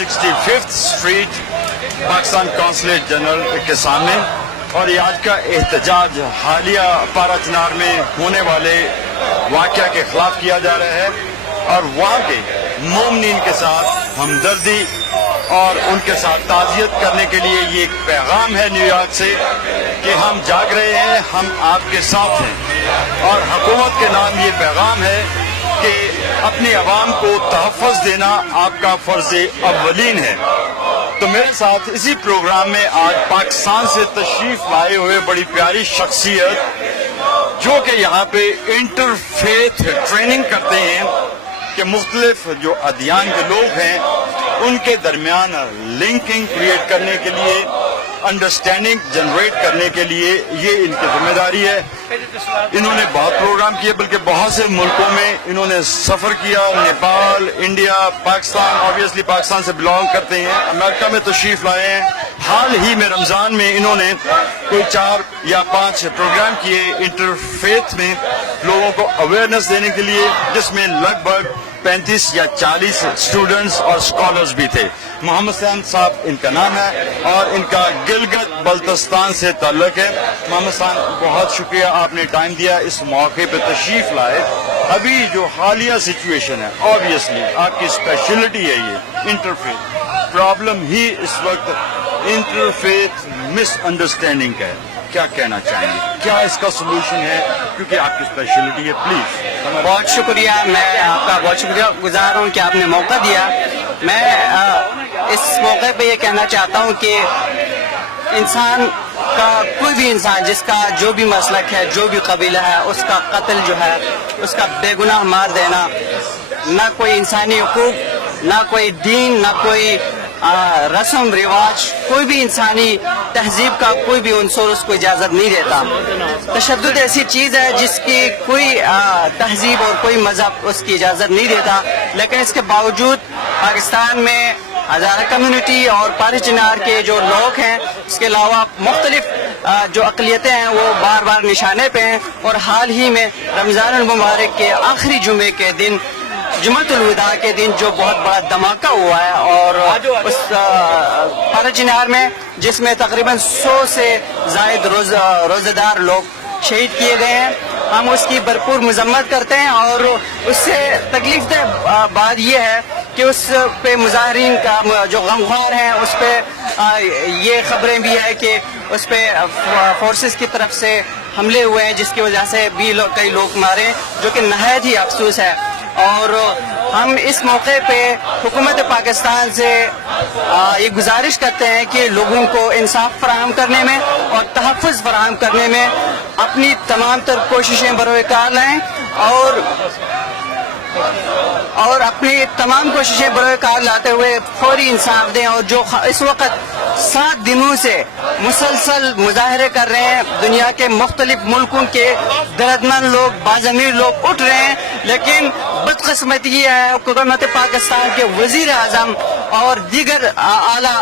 165th street Pakistan consulate general के सामने, और ये आज का एहतजाज हालिया पारा चिनार में होने वाले वाक़या के खिलाफ किया जा रहा है, और वहाँ के मोमिनीन के साथ हमदर्दी और उनके साथ ताज़ियत करने के लिए ये एक पैगाम है न्यूयॉर्क से कि हम जाग रहे हैं, हम आपके साथ हैं, और हुकूमत के नाम ये पैगाम है कि अपनी आवाम को तहफ़्फ़ुज़ देना आपका फ़र्ज़ अव्वलीन है। तो मेरे साथ इसी प्रोग्राम में आज पाकिस्तान से तशरीफ़ लाए हुए बड़ी प्यारी शख्सियत जो कि यहाँ पे इंटरफेथ ट्रेनिंग करते हैं कि मुख्तलिफ जो अदियान के लोग हैं उनके दरमियान लिंकिंग क्रिएट करने के लिए, अंडरस्टैंडिंग जनरेट करने के लिए ये इनकी जिम्मेदारी है। इन्होंने बहुत प्रोग्राम किए, बल्कि बहुत से मुल्कों में इन्होंने सफ़र किया, नेपाल, इंडिया, पाकिस्तान, ऑब्वियसली पाकिस्तान से बिलोंग करते हैं, अमेरिका में तशरीफ़ लाए हैं। हाल ही में रमज़ान में इन्होंने कोई 4 या 5 प्रोग्राम किए इंटरफेथ में लोगों को अवेयरनेस देने के लिए, जिसमें लगभग 35 या 40 स्टूडेंट्स और स्कॉलर्स भी थे। मोहम्मद सैम साहब इनका नाम है और इनका गिलगित बल्तिस्तान से ताल्लुक है। मोहम्मद साहब, बहुत शुक्रिया, आपने टाइम दिया, इस मौके पे तशरीफ लाए। अभी जो हालिया सिचुएशन है, ऑब्वियसली आपकी स्पेशलिटी है ये इंटरफेथ प्रॉब्लम ही इस वक्त इंटरफेथ मिसअंडरस्टैंडिंग का है। क्या कहना चाहेंगे, क्या इसका सोल्यूशन है, क्योंकि आपकी स्पेशलिटी है, प्लीज। बहुत शुक्रिया, मैं आपका बहुत शुक्रिया गुजार हूँ कि आपने मौका दिया। मैं इस मौके पे ये कहना चाहता हूँ कि इंसान का, कोई भी इंसान जिसका जो भी मसलक है, जो भी कबीला है, उसका कत्ल जो है, उसका बेगुनाह मार देना, ना कोई इंसानी हुकूक, ना कोई दीन, ना कोई रस्म रिवाज, कोई भी इंसानी तहजीब का कोई भी उनसर उसको इजाज़त नहीं देता। तशद्दुद ऐसी चीज़ है जिसकी कोई तहजीब और कोई मज़हब उसकी इजाज़त नहीं देता, लेकिन इसके बावजूद पाकिस्तान में हज़ारा कम्युनिटी और पारा चिनार के जो लोग हैं, इसके अलावा मुख्तलिफ जो अक़लियतें हैं, वो बार बार निशाने पे हैं। और हाल ही में रमज़ान मुबारक के आखिरी जुमे के दिन, जुम्मतुल विदा के दिन, जो बहुत बड़ा धमाका हुआ है, और उस पारा चिनार में जिसमें तकरीबन 100 से ज़ायद रोज़ेदार लोग शहीद किए गए हैं, हम उसकी भरपूर मजम्मत करते हैं। और उससे तकलीफ दह बात यह है कि उस पे मुजाहिरीन का जो गमख्वार हैं, उस पे ये खबरें भी है कि उस पे फोर्सेस की तरफ से हमले हुए हैं, जिसकी वजह से भी कई लोग मारे, जो कि नहायत ही अफसोस है। और हम इस मौके पे हुकूमत पाकिस्तान से ये गुजारिश करते हैं कि लोगों को इंसाफ फराहम करने में और तहफ़्फ़ुज़ फराहम करने में अपनी तमाम तर कोशिशें बरोकार लाएँ, और अपनी तमाम कोशिशें बरोकार लाते हुए फौरी इंसाफ दें। और जो इस वक्त 7 दिनों से मुसलसल मुजाहरे कर रहे हैं, दुनिया के मुख्तलिफ मुल्कों के दर्दमंद लोग, बाज़मीर लोग उठ रहे हैं, लेकिन बदकिस्मती ये है हुकूमत पाकिस्तान के वज़ीर आज़म और दीगर आला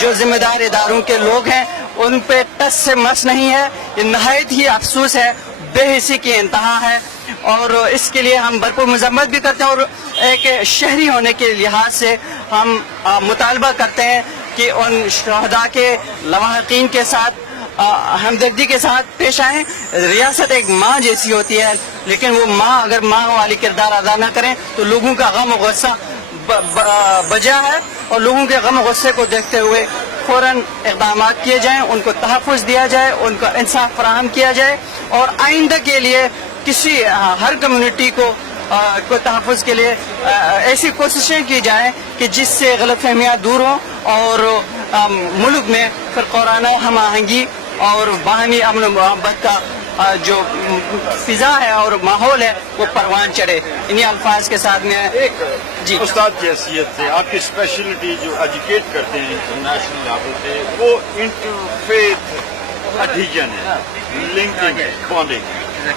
जो जिम्मेदार इदारों के लोग हैं, उन पे टस से मस नहीं है। ये नहायत ही अफसोस है, बेहिसी की इंतहा है, और इसके लिए हम भरपूर मजम्मत भी करते हैं। और एक शहरी होने के लिहाज से हम मुतालबा करते हैं कि उन शहदा के लवाहिकीन के साथ हमदर्दी के साथ पेश आएँ। रियासत एक माँ जैसी होती है, लेकिन वो माँ अगर माँ वाली किरदार अदा न करें तो लोगों का गम और गुस्सा बजा है, और लोगों के गम और गुस्से को देखते हुए फौरन इक़दाम किए जाएँ, उनको तहफ़्फ़ुज़ दिया जाए, उनका इंसाफ फराहम किया जाए, और आइंदा के लिए किसी हर कम्युनिटी को तहफ़्फ़ुज़ के लिए ऐसी कोशिशें की जाएँ कि जिससे गलतफहमियाँ दूर हों, और मुल्क में फ़िरक़ाना हम आहंगी और बाहमी अमन और मोहब्बत का जो फिजा है और माहौल है वो परवान चढ़े। इन्हीं अल्फाज के साथ में एक जी उस्ताद की हैसियत से आपकी स्पेशलिटी जो एजुकेट करते हैं इंटरनेशनल लेवल पे, वो इंटरफेथ एडिशन है, लिंकिंग है, बॉन्डिंग है।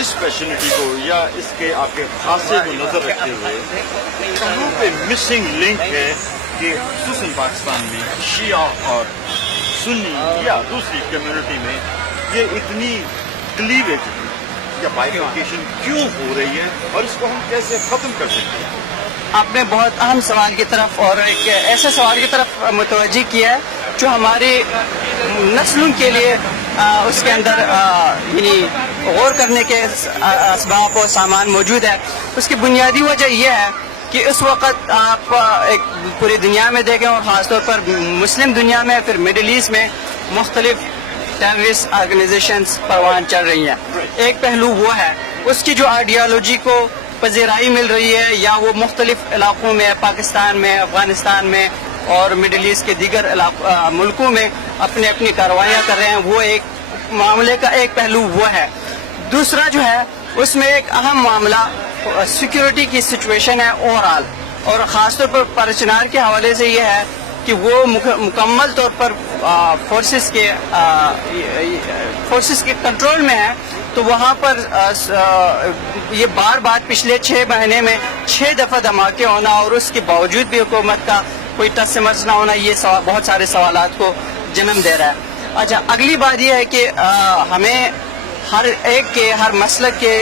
इस स्पेशलिटी को या इसके आपके खासे को नजर रखते हुए कहाँ पे मिसिंग लिंक है कि खुसूसन पाकिस्तान में शिया और सुन्नी या दूसरी कम्युनिटी में ये इतनी क्लीवेज या बाइफर्केशन क्यों हो रही है, और इसको हम कैसे खत्म कर सकते हैं? آپ نے بہت اہم سوال کی طرف اور ایک ایسے سوال کی طرف متوجہ کیا ہے جو ہماری نسلوں کے لیے اس کے اندر یعنی غور کرنے کے اسباب و سامان موجود ہے. اس کی بنیادی وجہ یہ ہے کہ اس وقت آپ ایک پوری دنیا میں دیکھیں اور خاص طور پر مسلم دنیا میں پھر مڈل ایسٹ میں مختلف ٹیررسٹ آرگنائزیشنز پروان چڑھ رہی ہیں. ایک پہلو وہ ہے اس کی جو آئیڈیالوجی کو پذیرائی مل رہی ہے یا وہ مختلف علاقوں میں پاکستان میں افغانستان میں اور مڈل ایسٹ کے دیگر ملکوں میں اپنی کارروائیاں کر رہے ہیں. وہ ایک معاملے کا ایک پہلو وہ ہے. دوسرا جو ہے اس میں ایک اہم معاملہ سیکیورٹی کی سچویشن ہے اوور آل, اور خاص طور پر پرچنار کے حوالے سے یہ ہے کہ وہ مکمل طور پر فورسز کے کنٹرول میں ہے. تو وہاں پر یہ بار پچھلے 6 مہینے میں 6 دفعہ دھماکے ہونا اور اس کے باوجود بھی حکومت کا کوئی ٹس سمجھ نہ ہونا, یہ بہت سارے سوالات کو جنم دے رہا ہے. اچھا, اگلی بات یہ ہے کہ ہمیں ہر ایک کے ہر مسلک کے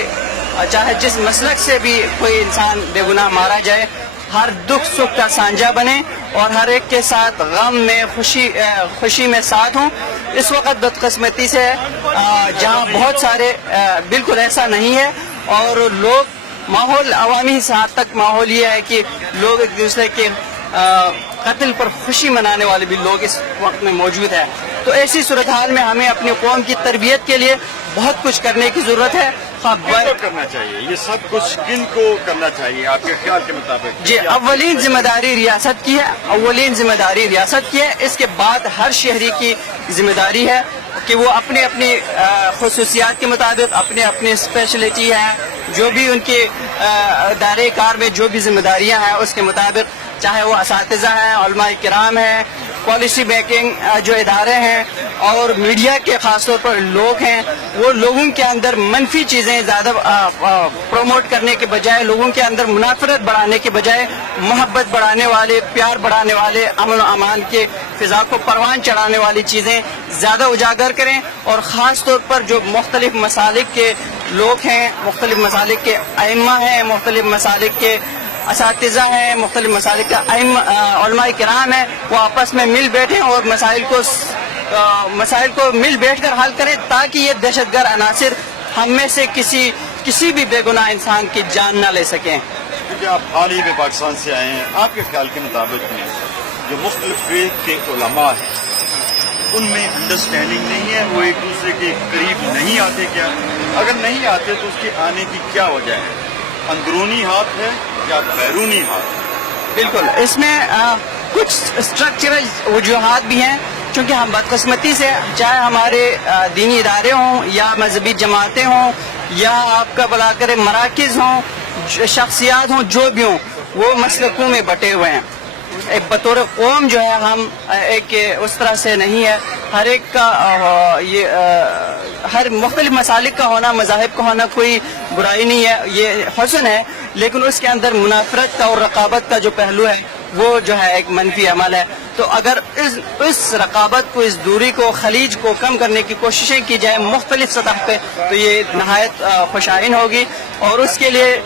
چاہے جس مسلک سے بھی کوئی انسان بے گناہ مارا جائے ہر دکھ سکھ کا سانجہ بنے اور ہر ایک کے ساتھ غم میں خوشی میں ساتھ ہوں. اس وقت بدقسمتی سے جہاں بہت سارے بالکل ایسا نہیں ہے اور لوگ ماحول عوامی حد تک ماحول یہ ہے کہ لوگ ایک دوسرے کے قتل پر خوشی منانے والے بھی لوگ اس وقت میں موجود ہیں. تو ایسی صورتحال میں ہمیں اپنی قوم کی تربیت کے لیے بہت کچھ کرنے کی ضرورت ہے. کرنا چاہیے یہ سب کچھ کن کو کرنا چاہیے آپ کے خیال کے مطابق؟ جی, اولین ذمہ داری ریاست کی ہے. اس کے بعد ہر شہری کی ذمہ داری ہے کہ وہ اپنی خصوصیات کے مطابق اپنی اسپیشلٹی ہے جو بھی ان کے دائرۂ کار میں جو بھی ذمہ داریاں ہیں اس کے مطابق, چاہے وہ اساتذہ ہیں, علماء کرام ہیں, پالیسی میکنگ جو ادارے ہیں اور میڈیا کے خاص طور پر لوگ ہیں, وہ لوگوں کے اندر منفی چیزیں زیادہ پروموٹ کرنے کے بجائے, لوگوں کے اندر منافرت بڑھانے کے بجائے محبت بڑھانے والے, پیار بڑھانے والے, امن و امان کے فضا کو پروان چڑھانے والی چیزیں زیادہ اجاگر کریں. اور خاص طور پر جو مختلف مسالک کے لوگ ہیں, مختلف مسالک کے ائمہ ہیں, مختلف مسالک کے اساتذہ ہیں, مختلف مسالک کا علماء کرام ہیں, وہ آپس میں مل بیٹھیں اور مسائل کو مل بیٹھ کر حل کریں تاکہ یہ دہشت گرد عناصر ہم میں سے کسی بھی بے گناہ انسان کی جان نہ لے سکیں. کیونکہ آپ حال ہی میں پاکستان سے آئے ہیں, آپ کے خیال کے مطابق میں جو مختلف فریق کے علماء ہیں ان میں انڈرسٹینڈنگ نہیں ہے, وہ ایک دوسرے کے قریب نہیں آتے کیا؟ اگر نہیں آتے تو اس کے آنے کی کیا وجہ ہے؟ اندرونی ہاتھ ہے یا بیرونی ہاتھ؟ بالکل, اس میں کچھ اسٹرکچرل وجوہات بھی ہیں چونکہ ہم بدقسمتی سے چاہے ہمارے دینی ادارے ہوں یا مذہبی جماعتیں ہوں یا آپ کا بلا کرے مراکز ہوں, شخصیات ہوں, جو بھی ہوں, وہ مسلکوں میں بٹے ہوئے ہیں. ایک بطور قوم جو ہے ہم ایک اس طرح سے نہیں ہے. ہر ایک کا ہر مختلف مسالک کا ہونا, مذاہب کا ہونا کوئی برائی نہیں ہے, یہ حسن ہے, لیکن اس کے اندر منافرت کا اور رقابت کا جو پہلو ہے وہ جو ہے ایک منفی عمل ہے. تو اگر اس رقابت کو, اس دوری کو, خلیج کو کم کرنے کی کوششیں کی جائے مختلف سطح پہ تو یہ نہایت خوشائن ہوگی. اور اس کے لیے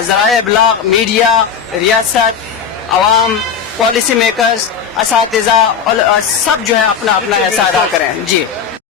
ذرائع ابلاغ, میڈیا, ریاست, عوام, پالیسی میکرز, اساتذہ سب جو ہے اپنا حصہ ادا کریں. جی